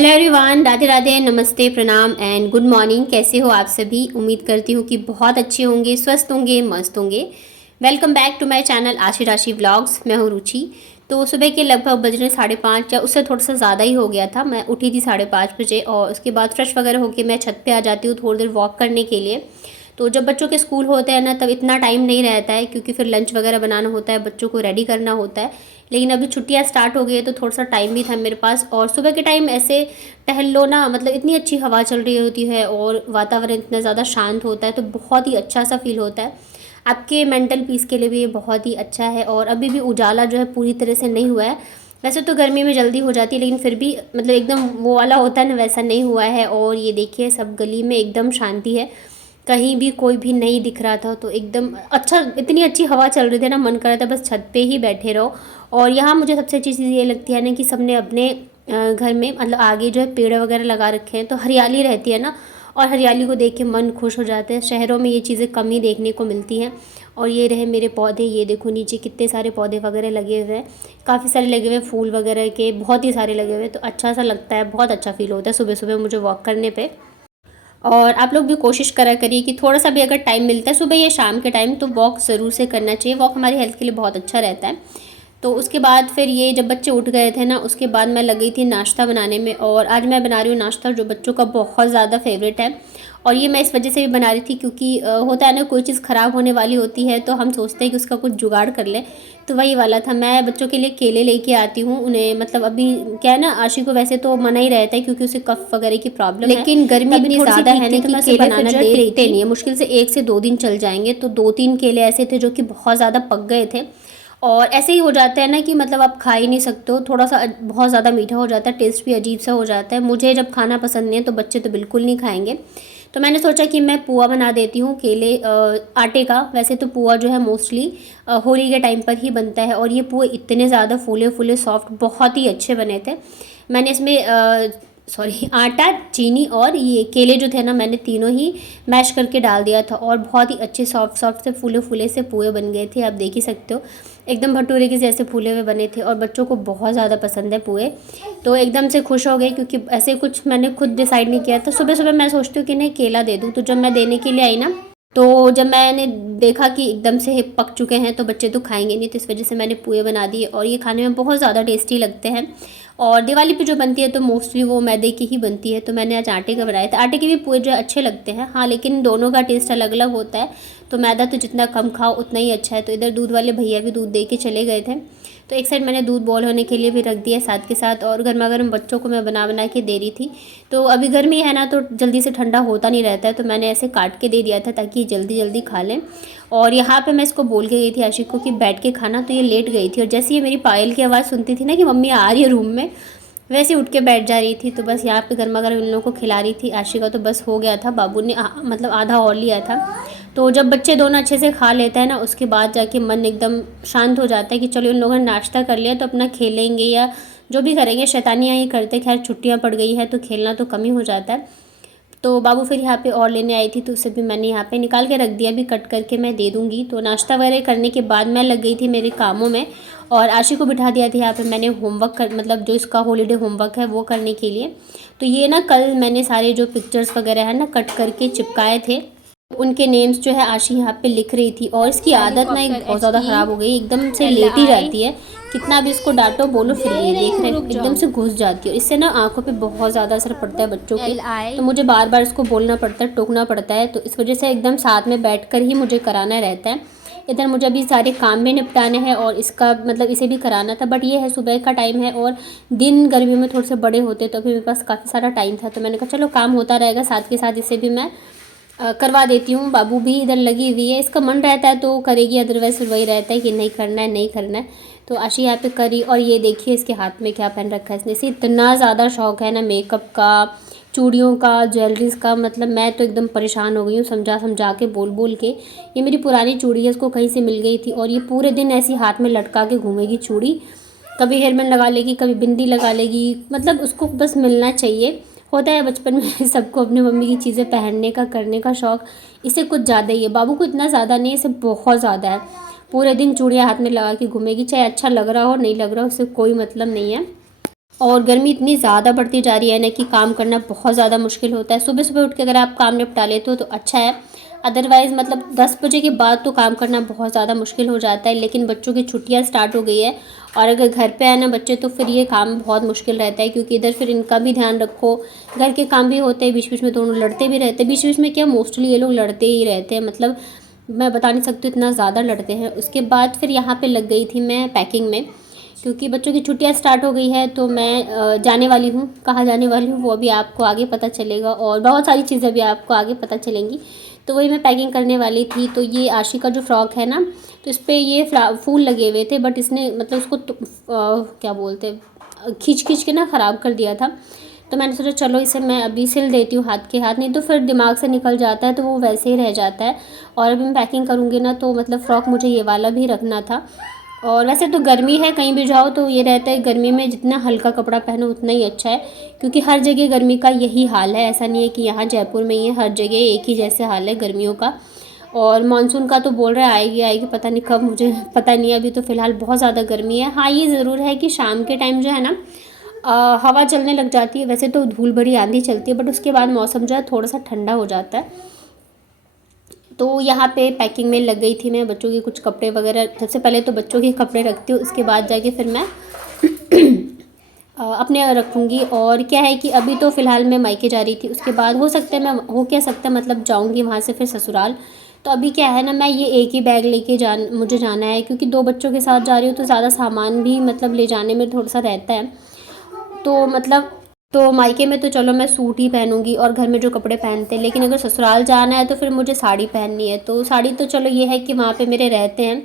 Hello everyone, Radhe Radhe, नमस्ते, प्रणाम and good morning. कैसे हो आप सभी? उम्मीद करती हूँ कि बहुत अच्छे होंगे, स्वस्थ होंगे, मस्त होंगे। Welcome back to my channel Aashi Rashi vlogs. मैं हूँ रुचि। तो सुबह के लगभग बज रहे 5:30 या उससे थोड़ा सा ज़्यादा ही हो गया था। मैं उठी थी 5:30 बजे और उसके बाद फ्रेश वगैरह होकर मैं छत पे आ जाती हूँ थोड़ी देर वॉक करने के लिए। तो जब बच्चों के स्कूल होते हैं ना, तब इतना टाइम नहीं रहता है क्योंकि फिर लंच वगैरह बनाना होता है, बच्चों को रेडी करना होता है। लेकिन अभी छुट्टियां स्टार्ट हो गई है तो थोड़ा सा टाइम भी था मेरे पास। और सुबह के टाइम ऐसे टहल लो ना, मतलब इतनी अच्छी हवा चल रही होती है और वातावरण इतना ज़्यादा शांत होता है तो बहुत ही अच्छा सा फील होता है। आपके मेंटल पीस के लिए भी ये बहुत ही अच्छा है। और अभी भी उजाला जो है पूरी तरह से नहीं हुआ है। वैसे तो गर्मी में जल्दी हो जाती है लेकिन फिर भी मतलब एकदम वो वाला होता है ना, वैसा नहीं हुआ है। और ये देखिए, सब गली में एकदम शांति है, कहीं भी कोई भी नहीं दिख रहा था। तो एकदम अच्छा, इतनी अच्छी हवा चल रही थी ना, मन कर रहा था बस छत पे ही बैठे रहो। और यहाँ मुझे सबसे अच्छी चीज़ ये लगती है ना कि सबने अपने घर में मतलब आगे जो है पेड़ वगैरह लगा रखे हैं तो हरियाली रहती है ना। और हरियाली को देख के मन खुश हो जाता है। शहरों में ये चीज़ें कम ही देखने को मिलती हैं। और ये रहे मेरे पौधे, ये देखो नीचे कितने सारे पौधे वगैरह लगे हुए हैं। काफ़ी सारे लगे हुए हैं फूल वगैरह के, बहुत ही सारे लगे हुए हैं। तो अच्छा सा लगता है, बहुत अच्छा फील होता है सुबह सुबह मुझे वॉक करने पर। और आप लोग भी कोशिश करा करिए कि थोड़ा सा भी अगर टाइम मिलता है सुबह या शाम के टाइम तो वॉक ज़रूर से करना चाहिए। वॉक हमारी हेल्थ के लिए बहुत अच्छा रहता है। तो उसके बाद फिर ये जब बच्चे उठ गए थे ना, उसके बाद मैं लगी थी नाश्ता बनाने में। और आज मैं बना रही हूँ नाश्ता जो बच्चों का बहुत ज़्यादा फेवरेट है। और ये मैं इस वजह से भी बना रही थी क्योंकि होता है ना, कोई चीज़ ख़राब होने वाली होती है तो हम सोचते हैं कि उसका कुछ जुगाड़ कर लें। तो वही वाला था। मैं बच्चों के लिए केले लेके आती हूँ उन्हें, मतलब अभी क्या है ना, आशी को वैसे तो मना ही रहता है क्योंकि उसे कफ वगैरह की प्रॉब्लम है। लेकिन गर्मी इतनी ज़्यादा है नहीं तो मैं उसे बनाना दे रही थी। नहीं है, मुश्किल से 1 से 2 दिन चल जाएंगे। तो 2-3 केले ऐसे थे जो कि बहुत ज़्यादा पक गए थे। और ऐसे ही हो जाता है ना कि मतलब आप खा ही नहीं सकते हो, थोड़ा सा बहुत ज़्यादा मीठा हो जाता है, टेस्ट भी अजीब सा हो जाता है। मुझे जब खाना पसंद नहीं है तो बच्चे तो बिल्कुल नहीं खाएंगे। तो मैंने सोचा कि मैं पुआ बना देती हूँ केले आटे का। वैसे तो पुआ जो है मोस्टली होली के टाइम पर ही बनता है। और ये पुए इतने ज़्यादा फूले फूले सॉफ्ट बहुत ही अच्छे बने थे। मैंने इसमें आटा, चीनी और ये केले जो थे ना, मैंने तीनों ही मैश करके डाल दिया था और बहुत ही अच्छे सॉफ्ट सॉफ्ट से फूले फूले से पुए बन गए थे। आप देख ही सकते हो, एकदम भटूरे के जैसे फूले हुए बने थे। और बच्चों को बहुत ज़्यादा पसंद है पुए, तो एकदम से खुश हो गए क्योंकि ऐसे कुछ मैंने खुद डिसाइड नहीं किया था। सुबह सुबह मैं सोचती हूँ कि नहीं केला दे दूँ। तो जब मैं देने के लिए आई ना, तो जब मैंने देखा कि एकदम से पक चुके हैं तो बच्चे तो खाएंगे नहीं, तो इस वजह से मैंने पुए बना दिए। और ये खाने में बहुत ज़्यादा टेस्टी लगते हैं। और दिवाली पे जो बनती है तो मोस्टली वो मैदे की ही बनती है। तो मैंने आज आटे का बनाया था। आटे के भी पुए जो अच्छे लगते हैं, हाँ, लेकिन दोनों का टेस्ट अलग अलग होता है। तो मैदा तो जितना कम खाओ उतना ही अच्छा है। तो इधर दूध वाले भैया भी दूध दे के चले गए थे। तो एक साइड मैंने दूध बॉयल होने के लिए भी रख दिया साथ के साथ। और गर्मा गर्म बच्चों को मैं बना बना के दे रही थी। तो अभी गर्मी है ना तो जल्दी से ठंडा होता नहीं रहता है, तो मैंने ऐसे काट के दे दिया था ताकि जल्दी जल्दी खा लें। और यहाँ पे मैं इसको बोल के गई थी आशिक को कि बैठ के खाना, तो ये लेट गई थी। और जैसे ये मेरी पायल की आवाज़ सुनती थी ना कि मम्मी आ रही है रूम में, वैसे उठ के बैठ जा रही थी। तो बस यहाँ पे गर्मा गर्म इन लोगों को खिला रही थी। आशिका तो बस हो गया था, बाबू ने मतलब आधा और लिया था। तो जब बच्चे दोनों अच्छे से खा लेते हैं ना, उसके बाद जाके मन एकदम शांत हो जाता है कि चलो इन लोगों ने नाश्ता कर लिया तो अपना खेलेंगे या जो भी करेंगे। शैतानियाँ ही करते, खैर छुट्टियाँ पड़ गई है तो खेलना तो कम ही हो जाता है। तो बाबू फिर यहाँ पे और लेने आई थी तो उसे भी मैंने यहाँ पे निकाल के रख दिया, भी कट करके मैं दे दूँगी। तो नाश्ता वगैरह करने के बाद मैं लग गई थी मेरे कामों में। और आशी को बिठा दिया था यहाँ पे मैंने होमवर्क कर, मतलब जो इसका हॉलीडे होमवर्क है वो करने के लिए। तो ये ना कल मैंने सारे जो पिक्चर्स वगैरह है ना कट करके चिपकाए थे, उनके नेम्स जो है आशी यहाँ पे लिख रही थी। और इसकी आदत ना एक बहुत ज़्यादा ख़राब हो गई, एकदम से लेटी रहती है। कितना भी इसको डांटो बोलो फिर ये देख रहे एकदम से घुस जाती है। इससे ना आंखों पे बहुत ज़्यादा असर पड़ता है बच्चों के। तो मुझे बार बार इसको बोलना पड़ता है, टोकना पड़ता है। तो इस वजह से एकदम साथ में बैठकर ही मुझे कराना रहता है। इधर मुझे अभी सारे काम भी निपटाने हैं और इसका मतलब इसे भी कराना था। बट ये है सुबह का टाइम है और दिन गर्मियों में थोड़े से बड़े होते तो अभी मेरे पास काफ़ी सारा टाइम था। तो मैंने कहा चलो काम होता रहेगा, साथ के साथ इसे भी मैं करवा देती हूँ। बाबू भी इधर लगी हुई है, इसका मन रहता है तो करेगी, अदरवाइज फिर वही रहता है कि नहीं करना है नहीं करना है। तो आशी यहाँ पे करी। और ये देखिए इसके हाथ में क्या पहन रखा है इसने। इसे इतना ज़्यादा शौक है ना मेकअप का, चूड़ियों का, ज्वेलरीज का, मतलब मैं तो एकदम परेशान हो गई हूँ समझा समझा के, बोल बोल के। ये मेरी पुरानी चूड़ी है, इसको कहीं से मिल गई थी और ये पूरे दिन ऐसी हाथ में लटका के घूमेगी चूड़ी। कभी हेयरबैंड लगा लेगी, कभी बिंदी लगा लेगी, मतलब उसको बस मिलना चाहिए। होता है बचपन में सबको अपनी मम्मी की चीज़ें पहनने का, करने का शौक़। इसे कुछ ज़्यादा ही है, बाबू को इतना ज़्यादा नहीं है, इसे बहुत ज़्यादा है। पूरे दिन चूड़ियाँ हाथ में लगा के घूमेगी, चाहे अच्छा लग रहा हो नहीं लग रहा हो, उससे कोई मतलब नहीं है। और गर्मी इतनी ज़्यादा बढ़ती जा रही है ना कि काम करना बहुत ज़्यादा मुश्किल होता है। सुबह सुबह उठ के अगर आप काम निपटा लेते हो तो अच्छा है, अदरवाइज़ मतलब 10 बजे के बाद तो काम करना बहुत ज़्यादा मुश्किल हो जाता है। लेकिन बच्चों की छुट्टियां स्टार्ट हो गई है और अगर घर पे आए ना बच्चे तो फिर ये काम बहुत मुश्किल रहता है, क्योंकि इधर फिर इनका भी ध्यान रखो, घर के काम भी होते हैं, बीच बीच में दोनों लड़ते भी रहते हैं। बीच बीच में क्या, मोस्टली ये लोग लड़ते ही रहते हैं, मतलब मैं बता नहीं सकती इतना ज़्यादा लड़ते हैं। उसके बाद फिर यहाँ पर लग गई थी मैं पैकिंग में, क्योंकि बच्चों की छुट्टियां स्टार्ट हो गई है। तो मैं जाने वाली हूँ, कहाँ जाने वाली हूँ वो अभी आपको आगे पता चलेगा, और बहुत सारी चीज़ें भी आपको आगे पता चलेंगी। तो वही मैं पैकिंग करने वाली थी। तो ये आशी का जो फ्रॉक है ना, तो इस पर ये फूल लगे हुए थे, बट इसने मतलब उसको क्या बोलते, खींच खींच के ना ख़राब कर दिया था। तो मैंने सोचा चलो इसे मैं अभी सिल देती हूँ हाथ के हाथ, नहीं तो फिर दिमाग से निकल जाता है तो वो वैसे ही रह जाता है। और अभी मैं पैकिंग करूँगी ना तो मतलब फ़्रॉक मुझे ये वाला भी रखना था। और वैसे तो गर्मी है, कहीं भी जाओ तो ये रहता है गर्मी में जितना हल्का कपड़ा पहनो उतना ही अच्छा है, क्योंकि हर जगह गर्मी का यही हाल है। ऐसा नहीं है कि यहाँ जयपुर में ही है, हर जगह एक ही जैसे हाल है गर्मियों का। और मानसून का तो बोल रहा है आएगी आएगी, पता नहीं कब, मुझे पता नहीं। अभी तो फ़िलहाल बहुत ज़्यादा गर्मी है। हाँ ये ज़रूर है कि शाम के टाइम जो है ना हवा चलने लग जाती है। वैसे तो धूल भरी आंधी चलती है, बट उसके बाद मौसम जो है थोड़ा सा ठंडा हो जाता है। तो यहाँ पे पैकिंग में लग गई थी मैं, बच्चों के कुछ कपड़े वगैरह, सबसे पहले तो बच्चों के कपड़े रखती हूँ, उसके बाद जाके फिर मैं अपने रखूँगी। और क्या है कि अभी तो फ़िलहाल मैं मायके जा रही थी, उसके बाद हो सकता है मैं हो क्या सकता है मतलब जाऊँगी वहाँ से फिर ससुराल। तो अभी क्या है ना, मैं ये एक ही बैग लेके मुझे जाना है, क्योंकि 2 बच्चों के साथ जा रही हूँ तो ज़्यादा सामान भी मतलब ले जाने में थोड़ा सा रहता है। तो मतलब तो मायके में तो चलो मैं सूट ही पहनूंगी और घर में जो कपड़े पहनते हैं, लेकिन अगर ससुराल जाना है तो फिर मुझे साड़ी पहननी है। तो साड़ी तो चलो ये है कि वहाँ पे मेरे रहते हैं,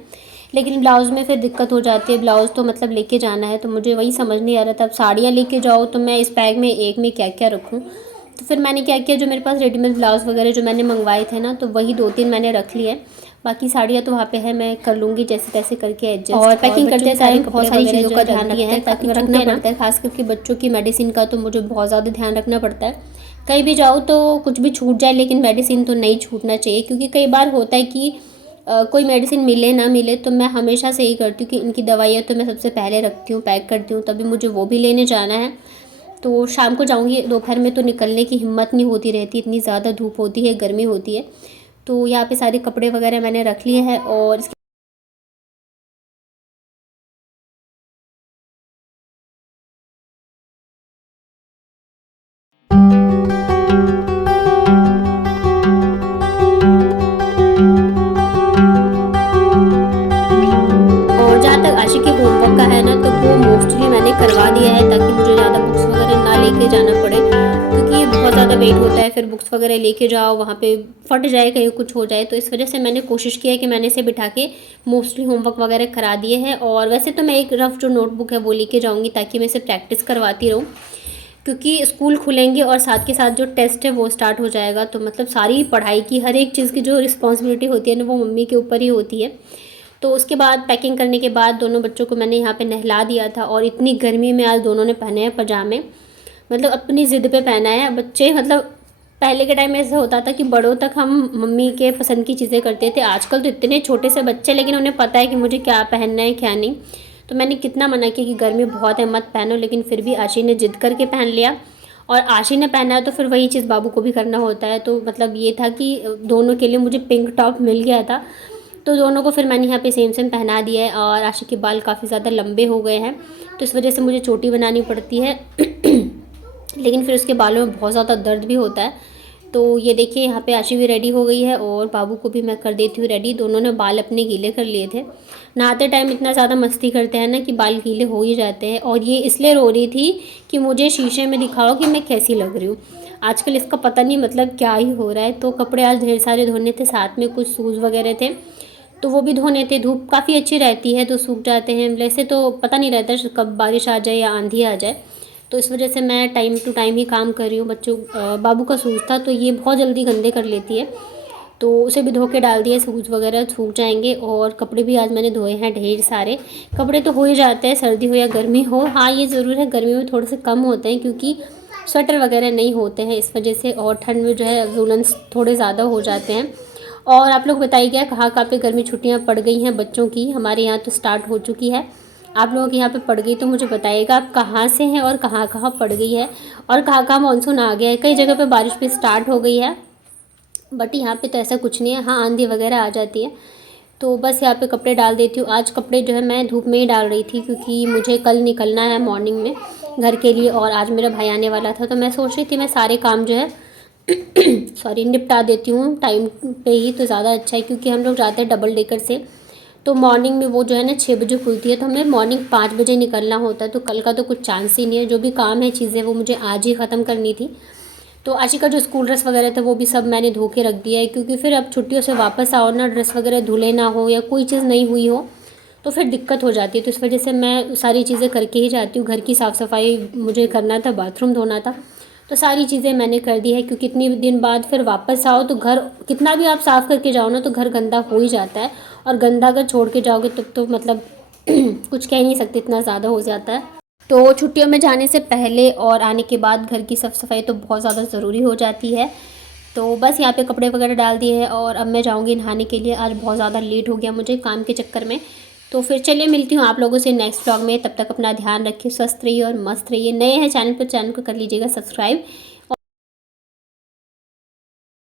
लेकिन ब्लाउज़ में फिर दिक्कत हो जाती है। ब्लाउज़ तो मतलब लेके जाना है, तो मुझे वही समझ नहीं आ रहा था। अब साड़ियाँ लेके जाओ तो मैं इस बैग में एक में क्या क्या रखूँ। तो फिर मैंने क्या किया, जो मेरे पास रेडीमेड ब्लाउज़ वगैरह जो मैंने मंगवाए थे ना, तो वही 2-3 मैंने रख लिए। बाकी साड़ियाँ तो वहाँ पे है, मैं कर लूँगी जैसे तैसे करके एडजस्ट। और पैकिंग करते टाइम बहुत सारी चीज़ों का ध्यान रखते हैं, ताकि रखना पड़ता है, खास करके बच्चों की मेडिसिन का तो मुझे बहुत ज़्यादा ध्यान रखना पड़ता है। कहीं भी जाओ तो कुछ भी छूट जाए, लेकिन मेडिसिन तो नहीं छूटना चाहिए, क्योंकि कई बार होता है कि कोई मेडिसिन मिले ना मिले। तो मैं हमेशा से यही करती हूँ कि इनकी दवाइयाँ तो मैं सबसे पहले रखती हूँ, पैक करती हूँ, तभी मुझे वो भी लेने जाना है। तो शाम को जाऊँगी, दोपहर में तो निकलने की हिम्मत नहीं होती रहती, इतनी ज़्यादा धूप होती है, गर्मी होती है। तो यहाँ पे सारे कपड़े वगैरह मैंने रख लिए हैं। और जहाँ तक आशिक के होमवर्क का है ना, तो वो मोस्टली मैंने करवा दिया है, ताकि मुझे ज़्यादा बुक्स वगैरह ना लेके जाना पड़े, क्योंकि ये बहुत ज़्यादा वेट होता है। फिर बुक्स वगैरह लेके जाओ, वहाँ पे फट जाए, कहीं कुछ हो जाए। तो इस वजह से मैंने कोशिश की है कि मैंने इसे बिठा के मोस्टली होमवर्क वगैरह करा दिए हैं। और वैसे तो मैं एक रफ जो नोटबुक है वो लेके जाऊँगी, ताकि मैं इसे प्रैक्टिस करवाती रहूँ, क्योंकि स्कूल खुलेंगे और साथ के साथ जो टेस्ट है वो स्टार्ट हो जाएगा। तो मतलब सारी पढ़ाई की हर एक चीज़ की जो रिस्पॉन्सिबिलिटी होती है ना, वो मम्मी के ऊपर ही होती है। तो उसके बाद पैकिंग करने के बाद दोनों बच्चों को मैंने यहाँ पे नहला दिया था। और इतनी गर्मी में आज दोनों ने पहने हैं पजामे, मतलब अपनी ज़िद पे पहना है बच्चे। मतलब पहले के टाइम में ऐसा होता था कि बड़ों तक हम मम्मी के पसंद की चीज़ें करते थे, आजकल तो इतने छोटे से बच्चे, लेकिन उन्हें पता है कि मुझे क्या पहनना है क्या नहीं। तो मैंने कितना मना किया कि गर्मी बहुत है मत पहनो, लेकिन फिर भी आशी ने ज़िद करके पहन लिया। और आशी ने पहना है तो फिर वही चीज़ बाबू को भी करना होता है। तो मतलब ये था कि दोनों के लिए मुझे पिंक टॉप मिल गया था, तो दोनों को फिर मैंने यहाँ पे सेम सेम पहना दिया है। और आशी के बाल काफ़ी ज़्यादा लंबे हो गए हैं, तो इस वजह से मुझे चोटी बनानी पड़ती है लेकिन फिर उसके बालों में बहुत ज़्यादा दर्द भी होता है। तो ये देखिए यहाँ पे आशी भी रेडी हो गई है, और बाबू को भी मैं कर देती हूँ रेडी। दोनों ने बाल अपने गीले कर लिए थे, नहाते टाइम इतना ज़्यादा मस्ती करते हैं ना कि बाल गीले हो ही जाते हैं। और ये इसलिए रो रही थी कि मुझे शीशे में दिखाओ कि मैं कैसी लग रही हूँ। आजकल इसका पता नहीं मतलब क्या ही हो रहा है। तो कपड़े आज ढेर सारे धोने थे, साथ में कुछ शूज़ वगैरह थे तो वो भी धोने थे। धूप काफ़ी अच्छी रहती है तो सूख जाते हैं, वैसे तो पता नहीं रहता कब बारिश आ जाए या आंधी आ जाए। तो इस वजह से मैं टाइम टू टाइम ही काम कर रही हूँ। बाबू का शूज़ था तो ये बहुत जल्दी गंदे कर लेती है, तो उसे भी धो के डाल दिया, शूज़ वगैरह सूख जाएंगे। और कपड़े भी आज मैंने धोए हैं ढेर सारे। कपड़े तो हो ही जाते हैं सर्दी हो या गर्मी हो। हाँ ये ज़रूर है गर्मी में थोड़े से कम होते हैं, क्योंकि स्वेटर वगैरह नहीं होते हैं इस वजह से, और ठंड में जो है वूलन्स थोड़े ज़्यादा हो जाते हैं। और आप लोग बताइए कहाँ कहाँ पे गर्मी छुट्टियाँ पड़ गई हैं बच्चों की। हमारे यहाँ तो स्टार्ट हो चुकी है, आप लोगों के यहाँ पे पड़ गई तो मुझे बताइएगा आप कहाँ से हैं और कहाँ कहाँ पड़ गई है और कहाँ कहाँ मानसून आ गया है। कई जगह पे बारिश भी स्टार्ट हो गई है, बट यहाँ पे तो ऐसा कुछ नहीं है। हाँ, आंधी वगैरह आ जाती है। तो बस यहाँ पे कपड़े डाल देती हूँ। आज कपड़े जो है मैं धूप में ही डाल रही थी, क्योंकि मुझे कल निकलना है मॉर्निंग में घर के लिए, और आज मेरा भाई आने वाला था। तो मैं सोच रही थी मैं सारे काम जो है सॉरी निपटा देती हूँ टाइम पे ही, तो ज़्यादा अच्छा है। क्योंकि हम लोग जाते हैं डबल डेकर से, तो मॉर्निंग में वो जो है ना 6 बजे खुलती है, तो हमें मॉर्निंग 5 बजे निकलना होता है। तो कल का तो कुछ चांस ही नहीं है। जो भी काम है चीज़ें वो मुझे आज ही ख़त्म करनी थी। तो आशी का जो स्कूल ड्रेस वगैरह था वो भी सब मैंने धो के रख दिया है, क्योंकि फिर अब छुट्टियों से वापस आओ ना, ड्रेस वगैरह धुले ना हो या कोई चीज़ नहीं हुई हो तो फिर दिक्कत हो जाती है। तो इस वजह से मैं सारी चीज़ें करके ही जाती हूँ। घर की साफ़ सफाई मुझे करना था, बाथरूम धोना था, तो सारी चीज़ें मैंने कर दी है। क्योंकि इतनी दिन बाद फिर वापस आओ तो घर कितना भी आप साफ़ करके जाओ ना, तो घर गंदा हो ही जाता है। और गंदा अगर छोड़ के जाओगे तब तो मतलब कुछ कह नहीं सकते, इतना ज़्यादा हो जाता है। तो छुट्टियों में जाने से पहले और आने के बाद घर की साफ़ सफाई तो बहुत ज़्यादा ज़रूरी हो जाती है। तो बस यहाँ पे कपड़े वगैरह डाल दिए हैं और अब मैं जाऊँगी नहाने के लिए। आज बहुत ज़्यादा लेट हो गया मुझे काम के चक्कर में। तो फिर चलिए मिलती हूँ आप लोगों से नेक्स्ट व्लॉग में। तब तक अपना ध्यान रखिए, स्वस्थ रहिए और मस्त रहिए। नए हैं चैनल पर, चैनल को कर लीजिएगा सब्सक्राइब।